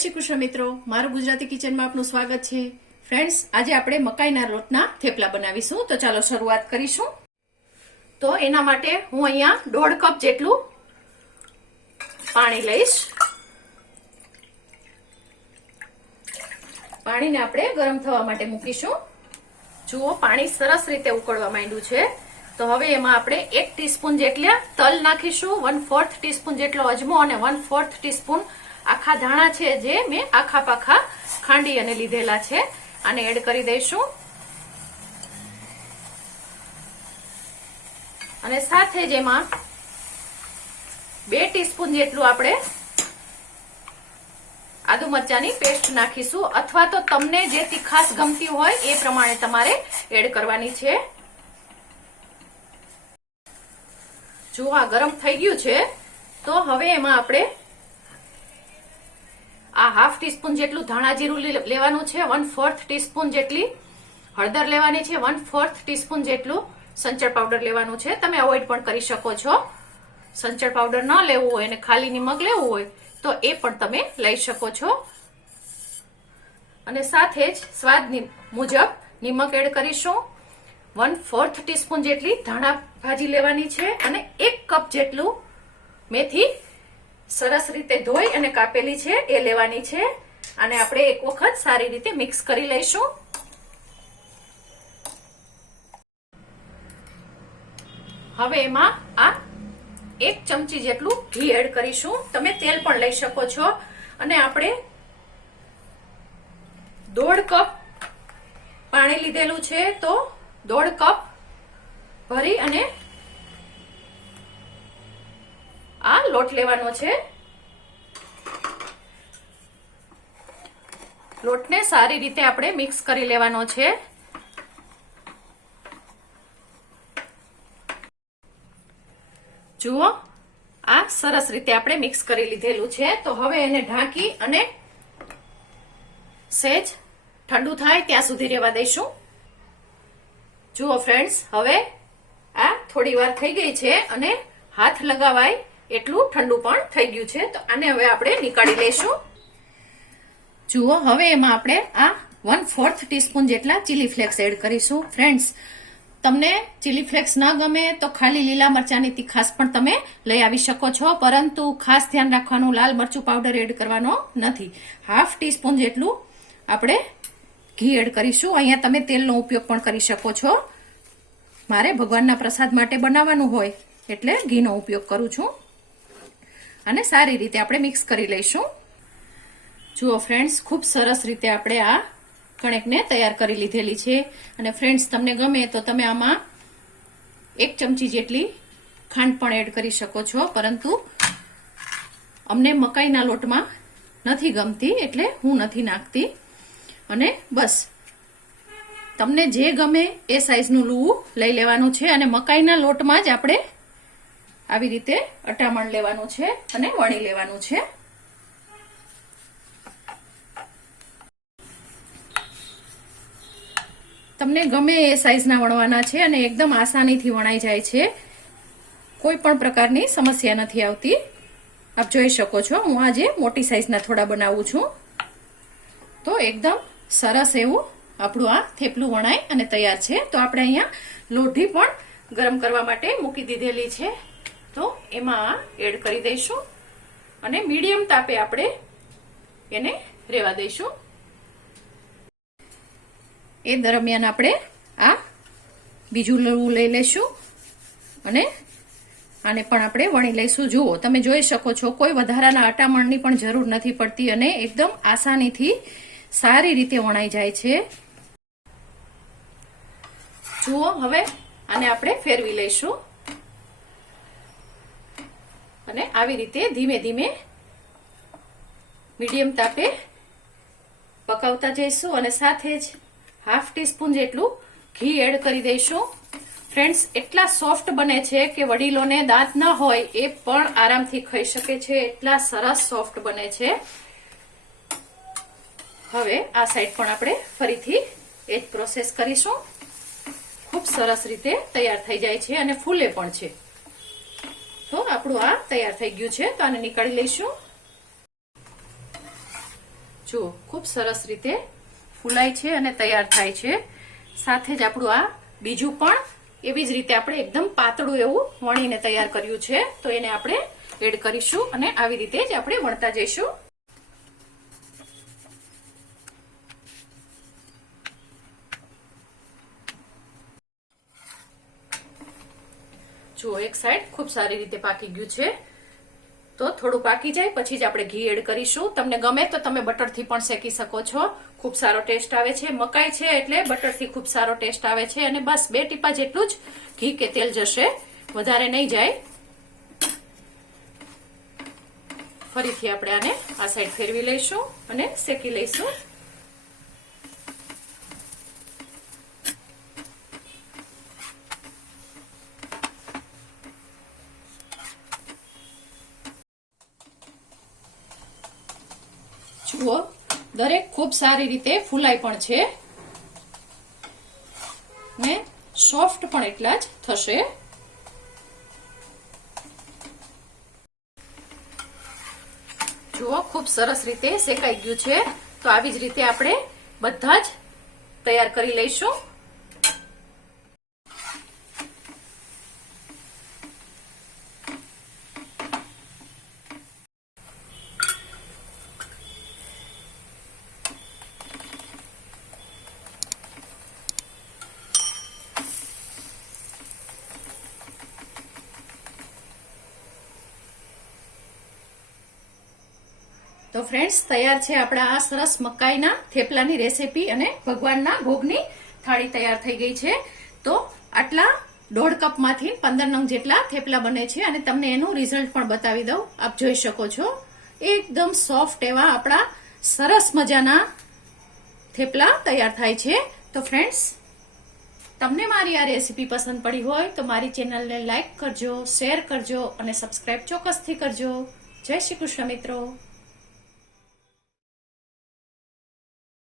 શ્રી કૃષ્ણ મિત્રો, મારું ગુજરાતી કિચનમાં આપનું સ્વાગત છે। ફ્રેન્ડ્સ, આજે આપણે મકાઈના લોટના થેપલા બનાવીશું, તો ચાલો શરૂઆત કરીશું। તો એના માટે હું અહીંયા 1.5 કપ જેટલું પાણી લઈશ। પાણીને આપણે ગરમ થવા માટે મૂકીશું। જુઓ, પાણી સરસ રીતે ઉકળવા માંડ્યું છે। તો હવે એમાં આપણે 1 ટીસ્પૂન જેટલા તલ નાખીશું, 1/4 ટીસ્પૂન જેટલો અજમો અને 1/4 ટીસ્પૂન આખા ધાણા છે જે મેં આખા પાખા ખાંડી અને લીધેલા છે, આને એડ કરી દઈશું। અને સાથે જ એમાં 2 ટીસ્પૂન જેટલું આપણે આદુ મરચાની પેસ્ટ નાખીશું, અથવા તો તમને જે તીખાશ ગમતી હોય એ પ્રમાણે તમારે એડ કરવાની છે। જો આ ગરમ થઈ ગયું છે, તો હવે એમાં આપણે આ 1/2 ટીસ્પૂન જેટલું ધાણા જીરું લેવાનું છે, 1/4 ટીસ્પૂન જેટલી હળદર લેવાની છે, 1/4 ટીસ્પૂન જેટલું સંચળ પાવડર લેવાનું છે। તમે અવોઇડ પણ કરી શકો છો। સંચળ પાવડર ન લેવું હોય અને ખાલી નિમક લેવું હોય તો એ પણ તમે લઈ શકો છો। અને સાથે જ સ્વાદ મુજબ નિમક એડ કરીશું। 1/4 ટીસ્પૂન જેટલી ધાણા ભાજી લેવાની છે અને 1 કપ જેટલું મેથી સરસ રીતે ધોઈ અને કાપેલી છે એ લેવાની છે। અને આપણે એક વખત સારી રીતે મિક્સ કરી લઈશું। હવે એમાં આ 1 ચમચી જેટલું ઘી એડ કરીશું, તમે તેલ પણ લઈ શકો છો। અને આપણે 1/2 કપ પાણી લીધેલું છે, તો 1/2 કપ ભરી અને આ લોટ લેવાનો છે। લોટને સારી રીતે આપણે મિક્સ કરી લેવાનો છે। જુઓ, આ સરસ રીતે આપણે મિક્સ કરી લીધેલું છે। તો હવે એને ઢાંકી અને સહેજ ઠંડુ થાય ત્યાં સુધી રહેવા દઈશું। જુઓ ફ્રેન્ડ્સ, હવે આ થોડી વાર થઈ ગઈ છે અને હાથ લગાવાય એટલું ઠંડુ પણ થઈ ગયું છે। તો આને હવે આપણે નીકાળી લઈશું। જુઓ, હવે એમાં આપણે આ 1/4 ટીસ્પૂન જેટલા ચીલી ફ્લેક્સ એડ કરીશું। ફ્રેન્ડ્સ, તમને ચીલી ફ્લેક્સ ન ગમે તો ખાલી લીલા મરચાની તીખાશ પણ તમે લઈ આવી શકો છો, પરંતુ ખાસ ધ્યાન રાખવાનું, લાલ મરચું પાવડર એડ કરવાનો નથી। 1/2 ટીસ્પૂન જેટલું આપણે ઘી એડ કરીશું। અહીંયા તમે તેલનો ઉપયોગ પણ કરી શકો છો। મારે ભગવાનના પ્રસાદ માટે બનાવવાનું હોય એટલે ઘીનો ઉપયોગ કરું છું। અને સારી રીતે આપણે મિક્સ કરી લઈશું। જુઓ ફ્રેન્ડ્સ, ખૂબ સરસ રીતે આપણે આ કણેકને તૈયાર કરી લીધેલી છે। અને ફ્રેન્ડ્સ, તમને ગમે તો તમે આમાં 1 ચમચી જેટલી ખાંડ પણ એડ કરી શકો છો, પરંતુ અમને મકાઈના લોટમાં નથી ગમતી એટલે હું નથી નાખતી। અને બસ તમને જે ગમે એ સાઈઝનું લુવું લઈ લેવાનું છે અને મકાઈના લોટમાં જ આપણે આવી રીતે અટામણ લેવાનું છે અને વણી લેવાનું છે। તમને ગમે એ સાઈઝના વણવાના છે અને એકદમ આસાનીથી વણાઈ જાય છે, કોઈ પણ પ્રકારની સમસ્યા નથી આવતી। આપ જોઈ શકો છો, હું આજે મોટી સાઈઝના થોડા બનાવું છું। તો એકદમ સરસ એવું આપણું આ થેપલું વણાય અને તૈયાર છે। તો આપણે અહીંયા લોઢી પણ ગરમ કરવા માટે મૂકી દીધેલી છે, તો એમાં એડ કરી દઈશું અને મીડિયમ તાપે આપણે એને રહેવા દઈશું। એ દરમિયાન આપણે આ બીજું લૂવું લઈ લઈશું અને આને પણ આપણે વણી લઈશું। જુઓ, તમે જોઈ શકો છો, કોઈ વધારાના અટામણની પણ જરૂર નથી પડતી અને એકદમ આસાનીથી સારી રીતે વણાઈ જાય છે। જુઓ, હવે આને આપણે ફેરવી લઈશું અને આવી રીતે ધીમે ધીમે મીડિયમ તાપે પકાવતા જઈશું અને સાથે જ 1/2 ટીસ્પૂન જેટલું ઘી એડ કરી દઈશું। ફ્રેન્ડ્સ, એટલા સોફ્ટ બને છે કે વડીલોને દાંત ન હોય એ પણ આરામથી ખાઈ શકે છે, એટલા સરસ સોફ્ટ બને છે। હવે આ સાઈડ પણ આપણે ફરીથી એ જ પ્રોસેસ કરીશું। ખૂબ સરસ રીતે તૈયાર થઈ જાય છે અને ફૂલે પણ છે। તો આપણું આ તૈયાર થઈ ગયું છે, તો આને નીકાળી લઈશું। જો ખૂબ સરસ રીતે ફૂલાય છે અને તૈયાર થાય છે. સાથે જ આપણું આ બીજું પણ એવી જ રીતે આપણે એકદમ પાતળું એવું વણીને તૈયાર કર્યું છે. તો એને આપણે એડ કરીશું અને આવી રીતે જ આપણે વણતા જઈશું. જો એક સાઈડ ખૂબ સારી રીતે પાકી ગયું છે. તો થોડું પાકી જાય પછી જ આપણે ઘી એડ કરીશું. તમને ગમે તો તમે બટરથી પણ શેકી શકો છો. ખૂબ સારો ટેસ્ટ આવે છે. મકાઈ છે એટલે બટરથી ખૂબ સારો ટેસ્ટ આવે છે. અને બસ 2 ટીપા જેટલું જ ઘી કે તેલ જશે, વધારે નહીં જાય. ફરીથી આપણે આને આ સાઈડ ફેરવી લઈશું અને શેકી લઈશું. જુઓ, દરેક ખૂબ સારી રીતે ફૂલાય પણ છે ને સોફ્ટ પણ એટલા જ થશે. જુઓ, ખૂબ સરસ રીતે શેકાઈ ગયું છે. તો આવી જ રીતે આપણે બધા જ તૈયાર કરી લઈશું. તો ફ્રેન્ડ્સ, તૈયાર છે આપણા આ સરસ મકાઈના થેપલાની રેસીપી અને ભગવાનના ભોગની થાળી તૈયાર થઈ ગઈ છે. તો આટલા 1.5 કપમાંથી 15 નંગ જેટલા થેપલા બને છે અને તમને એનું રિઝલ્ટ પણ બતાવી દઉં. આપ જોઈ શકો છો, એકદમ સોફ્ટ એવા આપણા સરસ મજાના થેપલા તૈયાર થાય છે. તો ફ્રેન્ડ્સ, તમને મારી આ રેસીપી પસંદ પડી હોય તો મારી ચેનલને લાઈક કરજો, શેર કરજો અને સબસ્ક્રાઇબ ચોક્કસથી કરજો. જય શ્રી કૃષ્ણ મિત્રો.